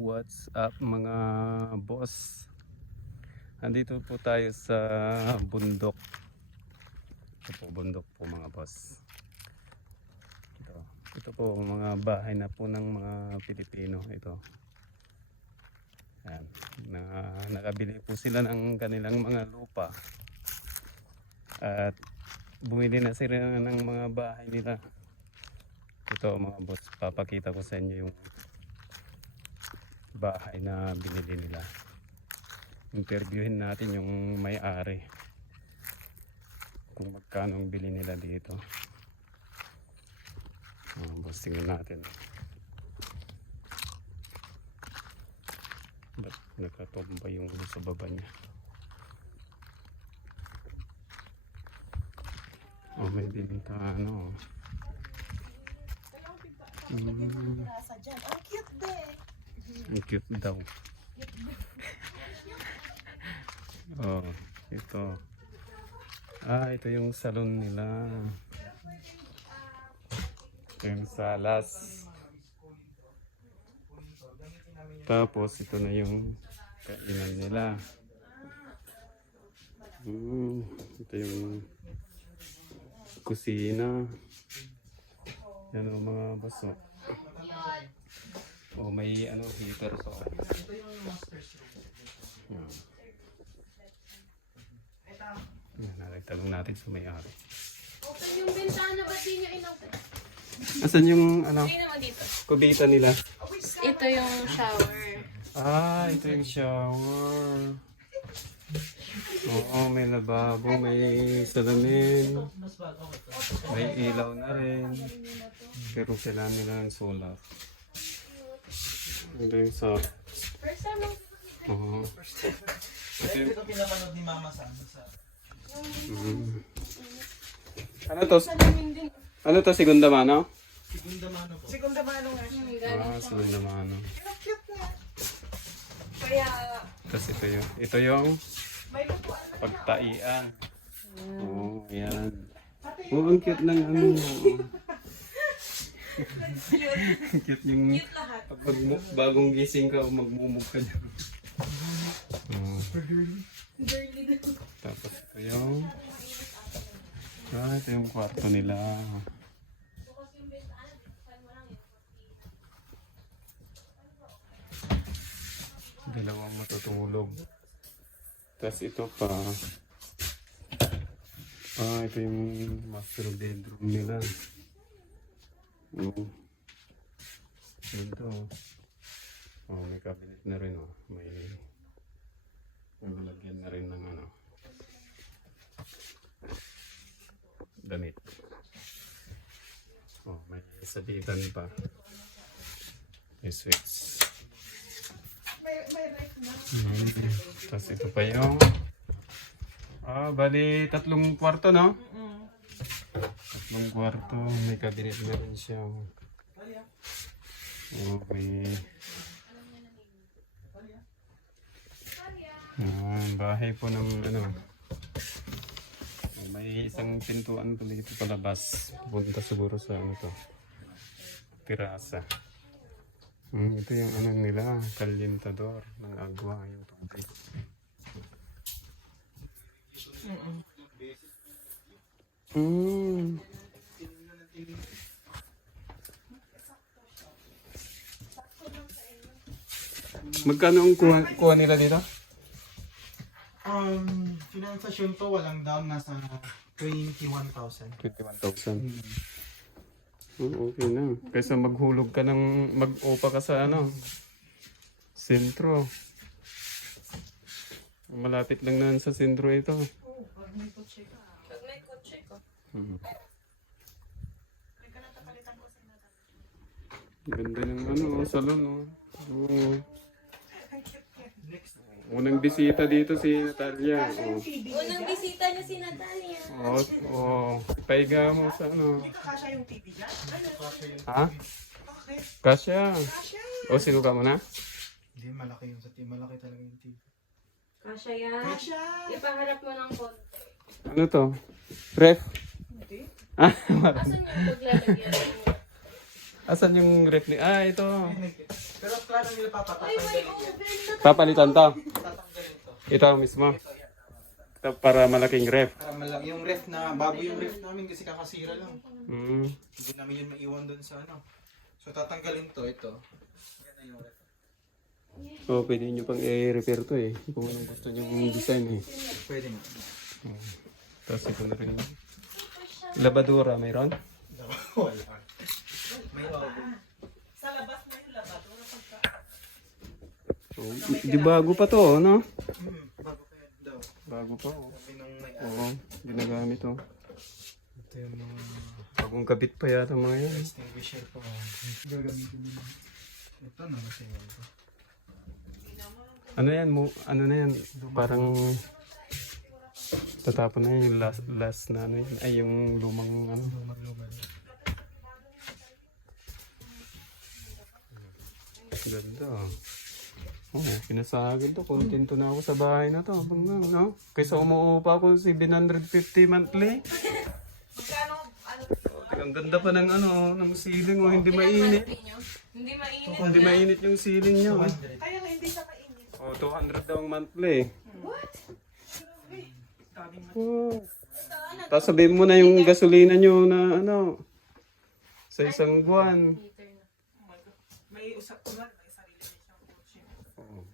What's up mga boss? Andito po tayo sa bundok. Ito po bundok po mga boss. Ito, ito po mga bahay na po ng mga Pilipino. Ito. Yan. Na, nakabili po sila ng kanilang mga lupa. At bumili na sila ng mga bahay nila. Ito mga boss, papakita ko sa inyo yung bahay na binili nila. Interviewin natin yung may-ari. Kung magkano ang bili nila dito. Mga boss, tingnan natin. Ba't nakatomba yung sa baba niya? Oh, may binta ano. Mm. Ang cute be. Ang cute daw. Oh, ito. Ah, ito yung salon nila. Yung salas. Tapos, ito na yung kainan nila. Mm, ito yung kusina. Yan ang mga baso. Oh, may ano, heater so. Yan. Yan, nagtanong natin sa may-ari. Open yung bintana, ba't di nyo inopen? Asan yung ano, Tingnan mo dito. kubita nila? Ito yung shower. Ah, ito yung shower. Oo, may lababo, may salamin. May ilaw na rin. Pero kailangan nila ng solar. Ito yung sa... First time lang. Oo. Ito yung... Ito pinapanood ni Mama Sam sa Mm. Ano to? Ano to? Segunda mano? Segunda Mano po. Segunda mano nga siya. Galing Ah, segunda mano. Ang cute nga. Kaya, Tapos ito yung... Ito yung na. pagtaian. Oo, oh, yan. Oh, ang cute ng ano. Ang cute yung Cute lahat. pag magmu- bagong gising ka o magmumug ka dyan. Oo. Girly din. tapos ito yung ah, ito yung kwarto nila. Dalawang matutulog. Tapos ito pa. Ah, ito yung master bedroom nila. Oo. Ito. Oh, may cabinet na rin oh. May may lalagyan na rin ng ano. Damit. Oh, may sabitan pa. May switch. May, may ref na. Mm. Tapos ito pa yung... Ah, bali tatlong kwarto, no? Mm. Tatlong kwarto. May cabinet na rin siya. Okay. Ah, bahay po ng ano. May isang pintuan pa dito palabas. Punta siguro sa ano to. Terasa. Hmm, ito yung ano nila, kalyentador ng agwa, yung tubig. Mm. Magkano ang kuha, kuha nila dito? Um, finansasyon to walang down nasa 21,000. 21,000. Oh, okay na. Kaysa maghulog ka ng mag-opa ka sa ano, sentro. Malapit lang na sa sentro ito. Pag may kotse ka. Pag may kotse ko. Hmm. May ka natapalitan ko sa nata. Ganda ng ano, salon oh. Oo. Unang bisita dito si Natalia. Oh. TV Unang bisita niya si Natalia. Oh, oh. Paiga mo sa ano. Hindi ka kasha yung TV dyan? Ha? Kasya. Kasha. O, sinuka mo na? Hindi, malaki yung sa team. Malaki talaga yung team. Kasha yan. Kasha. Ipaharap mo ng konti. Ano to? Ref? Hindi. Ah, Asan yung paglalagyan mo? Asan yung ref ni... Ah, ito. Pero klaro nila papatanggalin yan. Papalitan to. Tatanggalin to. Ito mismo. Ito para malaking ref. Para malang yung ref na, bago yung ref namin kasi kakasira lang. Mm. Hindi namin yun maiwan doon sa ano. So tatanggalin to, ito. Yan na yung ref. So, pwede nyo pang i-repair to eh. Kung anong gusto nyo design eh. Pwede nga. Tapos ito na rin. Labadura, mayroon? Wala. May oven. Sa labas na yung labas. Wala pagka. Oh, di bago pa to, no? Hmm, bago pa yan daw. Bago pa, oh. Sabi nung may Oo, ginagamit to. Ito yung mga Bagong kabit pa yata mga yan. extinguisher ko. Gagamitin nila. Ito na kasi yun. Ano yan, mo, ano na yan, parang tatapon na yan yung last, last na ano yun, ay yung lumang ano. Lumang-luman. Ganda. Oh, pinasagad to. Kontento na ako sa bahay na to. Abang na, no? Kaysa umuupa ako 750 monthly. Ano, Oh, ang ganda pa ng ano, ng ceiling mo. Hindi mainit. hindi mainit. Hindi mainit yung ceiling nyo. eh. Kaya nga hindi sa mainit. Oh, 200 daw ang monthly. What? Oh. Tapos sabihin mo na yung gasolina nyo na ano, sa isang buwan. Usap ko lang, may sarili niya siyang kotse. Oh.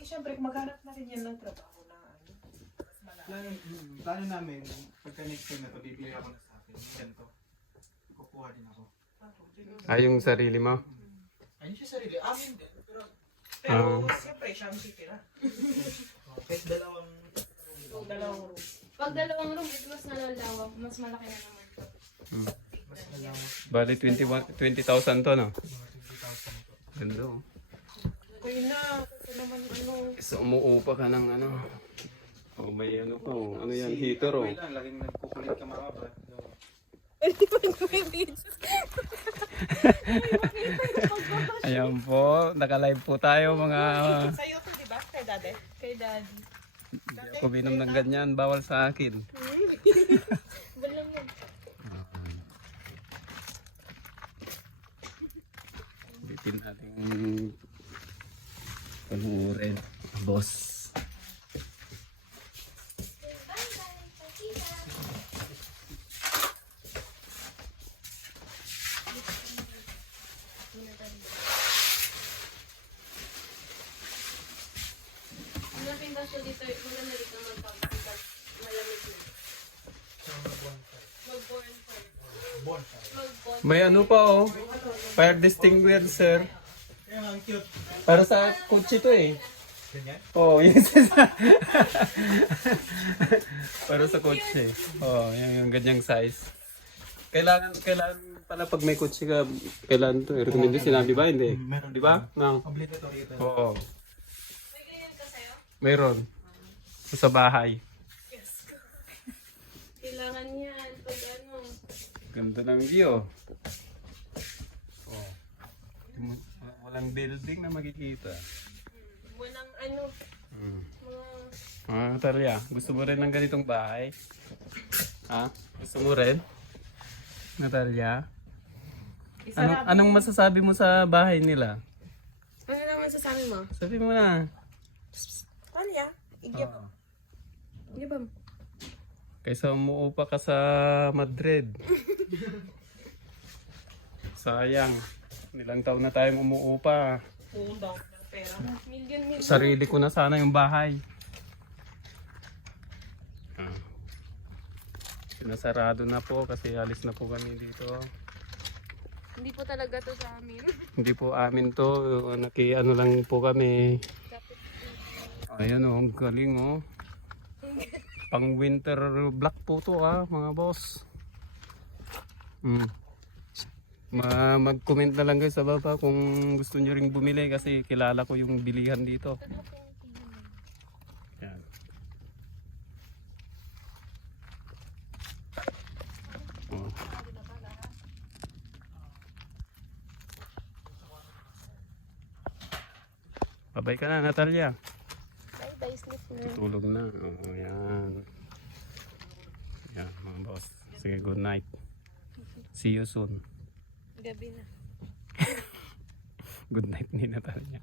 Eh, syempre, maghanap na rin yan ng trabaho na ano. Mas malaki. Plano, mm, plano namin, pagka next time na to, bibili ako na sa akin. Yung ganito. Kukuha din ako. Ah, yung sarili mo? Ayun siya sarili. Amin din. Pero Pero, siyempre, siya ang titira. oh, kahit dalawang Dalawang room. Pag dalawang room, it mas nalalawak. Mas malaki na naman to. mas dalawang Bali 21 20,000 to, no? mga 20,000 to. Ganda, oh. Okay na. Ito naman ano. Isa umuupa ka ng ano. Oh, may ano pa, oh. Ano yan, heater, oh. Okay lang, laging nagkukulit ka mga ba? Ayan po, naka-live po tayo mga... Sa'yo to, di ba? Kay dade. Kay daddy. Hindi ako binom ng ganyan, bawal sa akin. Balang yan. Bitin natin panuorin. Boss. Ano pinta siya dito? Maganda dito magpapagpag malamig na. Mag-bonfire. Bonfire. Mag-bonfire. May ano pa oh. Fire extinguisher. Cute. Para sa kotse to eh. Ganyan? Oh, yes. Para sa kotse. Oh, yan yung ganyang size. Kailangan, kailangan pala pag may kotse ka, kailangan to. I-recommend yun, sinabi ba? Hindi. Meron. Di ba? No. Obligatory ito. Oo. Meron. Sa bahay. Kailangan yan. Pag ano. Ganda ng view. Oh. Walang building na makikita. Walang ano. Mga... Ah, Natalia, gusto mo rin ng ganitong bahay? Ha? Gusto mo rin? Natalia? Anong, anong masasabi mo sa bahay nila? Ano naman sasabi mo? Sabi mo na. Talia, igyap. Di ba? Kaysa umuupa ka sa Madrid. Sayang. Nilang taon na tayong umuupa. Puundang ng pera. Million, million. Sarili ko na sana yung bahay. Ah. Sinasarado na po kasi alis na po kami dito. Hindi po talaga to sa amin. Hindi po amin to. Naki ano lang po kami. Ayan oh, ang galing oh. Pang winter black po to ah, mga boss. Hmm. Ma mag-comment na lang guys sa baba kung gusto niyo ring bumili kasi kilala ko yung bilihan dito. Yan. Oh. Babay ka na, Natalia. Bye bye, sleep na. Tulog na. Oo, yan. Yan, mga boss. Sige, good night. See you soon. Gabi na. Good night ni Natalia.